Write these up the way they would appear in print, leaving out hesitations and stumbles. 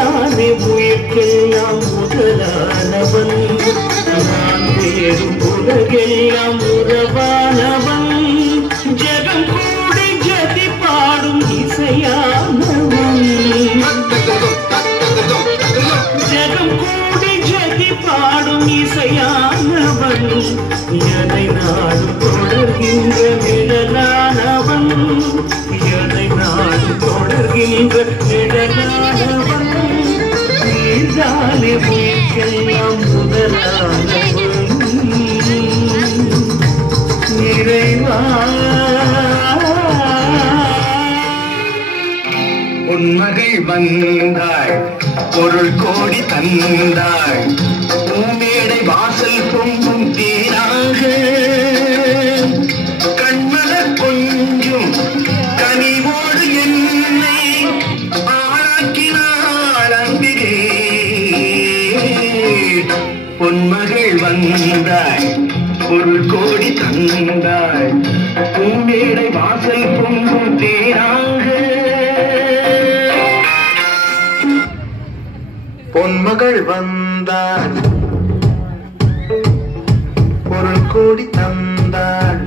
நீதானே உயிர்க்கெல்லாம் முதலானவன் நான் தேடும் உலகெல்லாம் உறவானவன் ஜெகம் கூடி ஜதி பாடும் இசையானவன் ஜெகம் கூடி ஜதி பாடும் இசையானவன் எதை நாடு தொடர்கின்ற நிழலானவன் எதை நாடு தொடர்கின்ற நிழலானவன் நீதானே உயிர்க்கெல்லாம் முதலானவன் நிறைவா உன் மகள் வந்தாள் பொருள் கோடி தந்தாள் பூமேடை வாசல் பொங்கும் தேராக கண்மலர் கொஞ்சும் கனிவோடு என்னை ஆளாக்கினாள் அன்பிலே உன் மகள் வந்தாள் பொருள் கோடி தந்தாள் பூமேடை வாசல் பொங்கும் தேராக பொன்மகள் வந்தாள் பொருள் கோடி தந்தாள்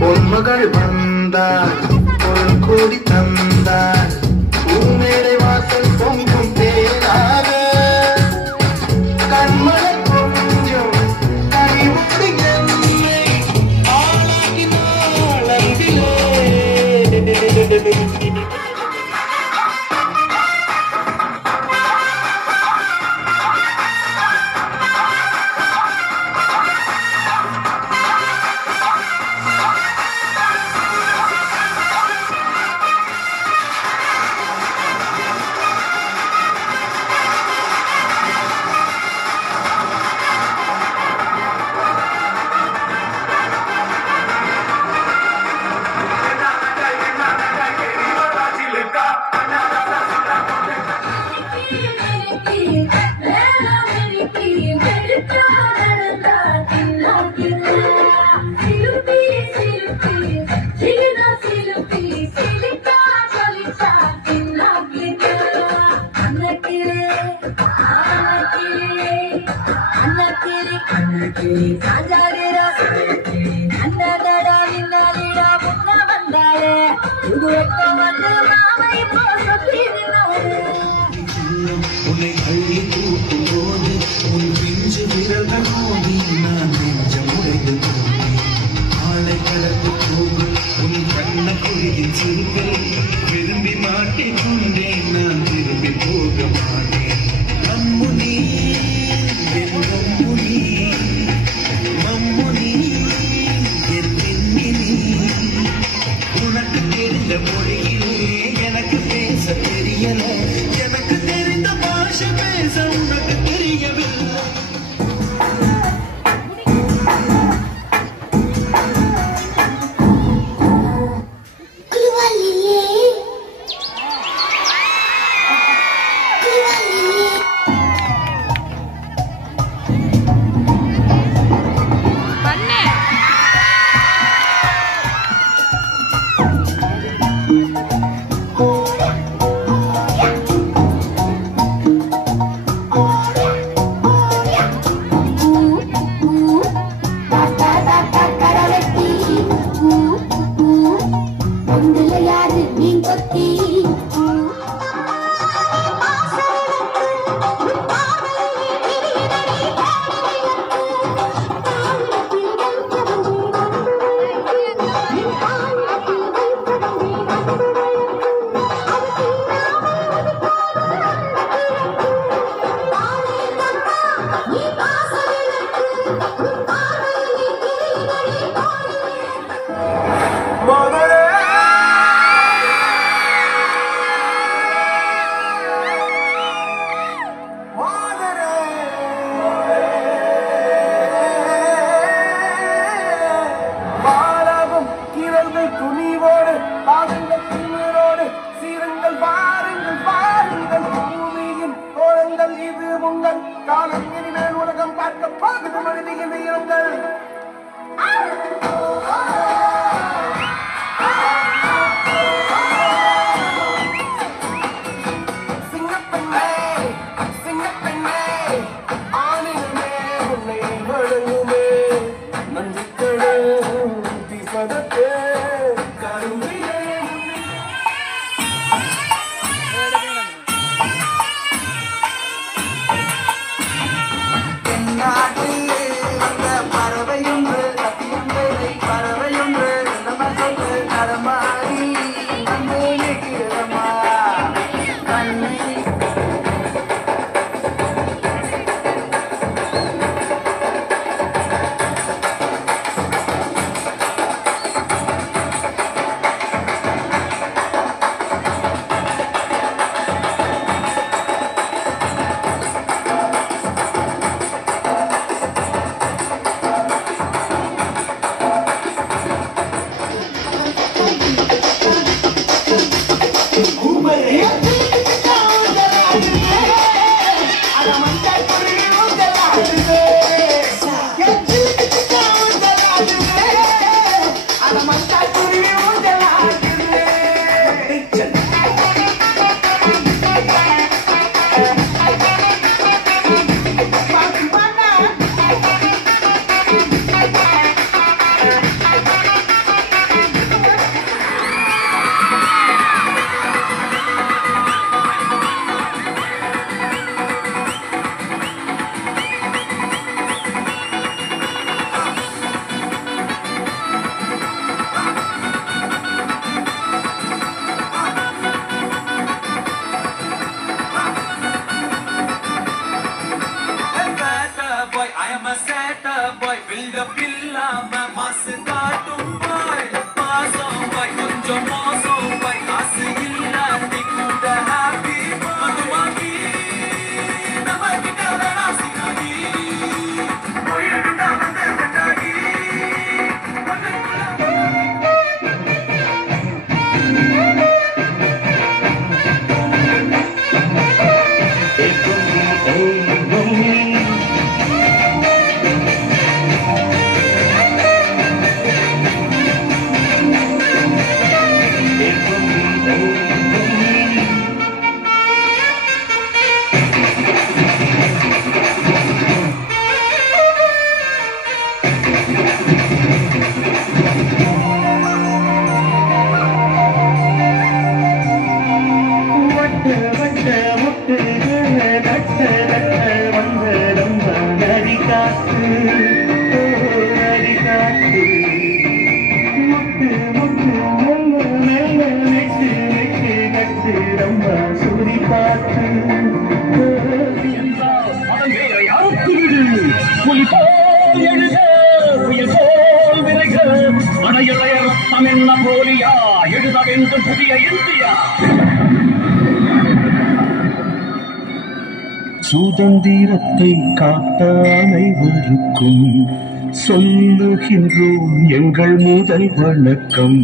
பொன்மகள் வந்தாள் பொருள் கோடி தந்தாள் பூமேடை வாசல் பொங்கும் தேராக கண்மலர் கொஞ்சம் கனிவோடு என்னை ஆளாக்கினாள் அன்பிலே உன்னை அள்ளி தூக்கும் போது உன் பிஞ்சு விரல்கள் மோதி நான் நெஞ்சம் உடைந்து போனேன் ஆளை கலந்து போகும் உன் கண்ண குழியின் சிறுப்பில் விரும்பி மாட்டிக் கொண்டேன் நான் திரும்பி போக மாட்டேன் அம்முனி என் அம்முனி மம்முனி என் பின்னினி உனக்கு தெரிந்த மொழியிலே எனக்கு பேச தெரியல எனக்கு தெரிந்த பாஷை பேச உனக்கு தெரியவில்லை பில்டப் இல்லாம மாசு காட்டும் பாய் மாசம் பாய் கொஞ்சம் மோசம் பாய் காசு இல்லாட்டி கூட ஹாப்பி மதுமாகி நம்ம கிட்ட ராசினாகி போயிடுடா வந்து கண்டாகி சுதந்திரத்தை காத்த அனைவருக்கும் சொல்லுகின்றோம் எங்கள் முதல் வணக்கம்.